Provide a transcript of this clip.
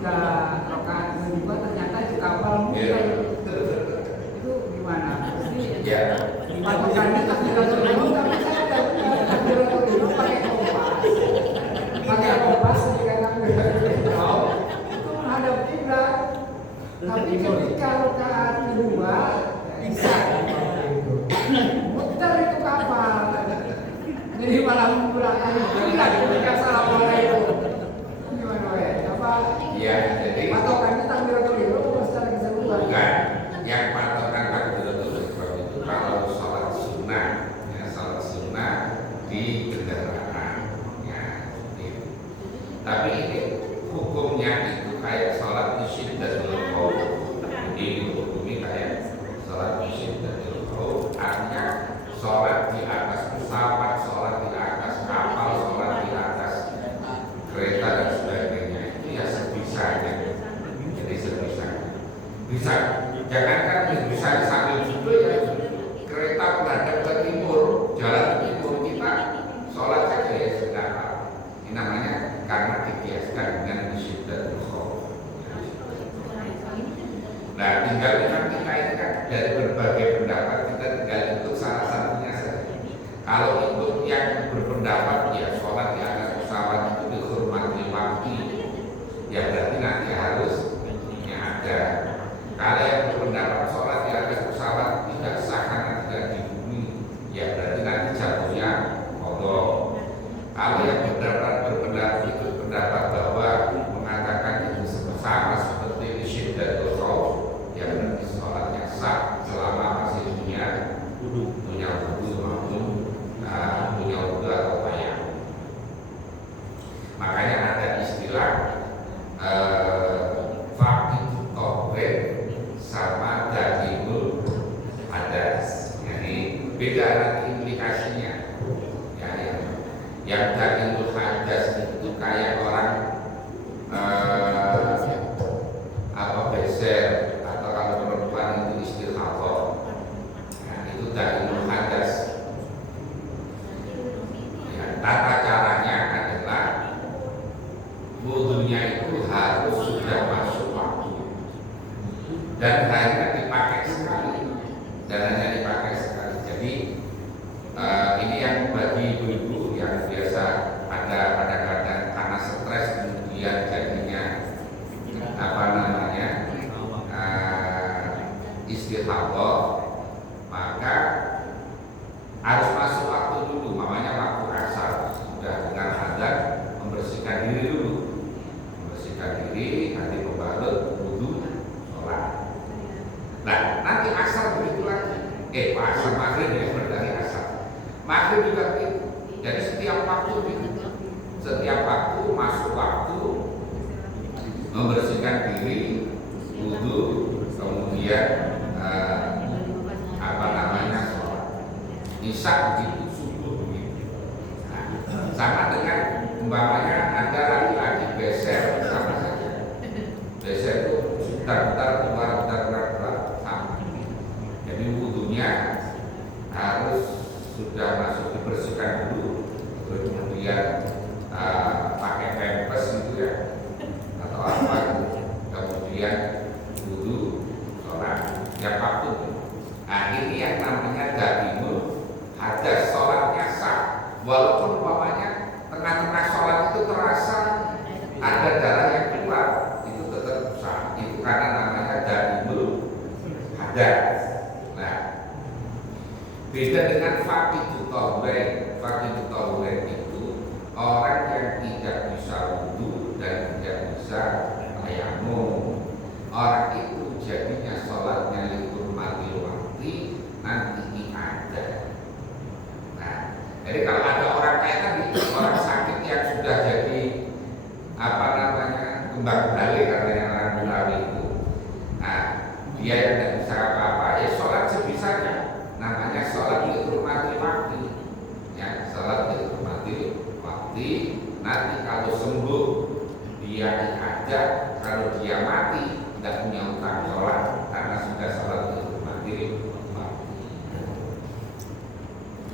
3 rakaat kedua ternyata itu kapal muter. Itu gimana? Mesti patokannya takbiratul ihram, tapi saya ada takbiratul ihram pakai kompas. Pakai kompas ketika takbiratul ihram itu menghadap kiblat. Tapi ketika rakaat kedua bisa muter itu kapal. Jadi malah menggunakan kiblat ketika assalamualaikum. Gimana ya? Apa? Iya, jadi Patokannya takbiratul ihram atau secara keseluruhan? bukan yang patokan takbiratul ihram itu kalau sholat sunnah, ya sholat sunnah di kendaraan, ya. Gitu. Tapi ini hukumnya itu kayak sholat syiddatul khauf. Jadi hukumnya kayak sholat syiddatul khauf, artinya sholat di atas pesawat, sholat di atas kapal, sholat di atas kereta dan sebagainya itu ya sebisanya. Jadi sebisanya. Bisa, jangankan bisa sambil duduk ya, kereta menghadap ke timur, jalan ke timur kita sholat saja ya sudah. Ini namanya karena dikiaskan dengan syiddatul khauf. Nah, tinggal kita ini kan dari berbagai pendapat kita tinggal ikut salah satunya saja. Kalau ikut yang berpendapat ya sholat di atas pesawat itu dihormati waktu, ya berarti nanti harus ada. Kalau yang berpendapat sholat di atas pesawat tidak sah karena tidak di bumi, ya berarti nanti jatuhnya kodok. Kalau yang berpendapat itu pendapat bahwa mengatakan itu sama seperti syiddatul khauf, ya berarti sholatnya sah selama masih punya wudu maupun punya wudu atau tayamum. Makanya ada istilah faqih tauhid sama dagingul hadas. Jadi beda nanti implikasinya. Ya, yang dagingul hadas itu kayak orang beser atau kalau perempuan itu istilhadah. Nah, itu dagingul hadas. Ya, tata caranya adalah wudunya itu harus sudah masuk waktu dan hanya dipakai sekali. Jadi ini yang bagi ibu-ibu yang biasa ada kadang-kadang karena stres kemudian jadinya istilhadah, maka harus masuk waktu dulu, namanya waktu asar. Sudah dengan adzan membersihkan diri dulu, nanti membalut wudu sholat. Nah, nanti asar begitu lagi. Asar maghrib ya, berarti asar. Maghrib juga begitu. Jadi setiap waktu masuk waktu membersihkan diri, wudu, kemudian sholat. Isya begitu, subuh begitu. Nah, sama dengan umpamanya ada laki-laki beser, sama saja. Beser itu bentar keluar sama. Jadi wudunya harus sudah masuk dibersihkan dulu, kemudian pakai pempes gitu ya, atau apa gitu. Kemudian wudu, sholat tiap waktu. Nah, ini yang namanya dagingul hadas, sholatnya sah. Walaupun umpamanya tengah-tengah sholat itu terasa ada darah yang keluar, itu tetap sah. Itu karena namanya dagingul hadas. Nah, beda dengan faqihut tauhid itu orang yang tidak bisa wudu dan tidak bisa tayamum. Orang itu jadinya sholatnya lihurmati waktu, nanti ada. Nah, jadi kalau ada orang kayak tadi, orang sakit yang sudah jadi kembang balik katanya orang Betawi itu. Nah, dia yang tidak bisa apa-apa, ya sholat sebisanya. Namanya sholat lihurmati waktu. Ya, sholat lihurmati waktu. Nanti kalau sembuh dia diajak, kalau dia mati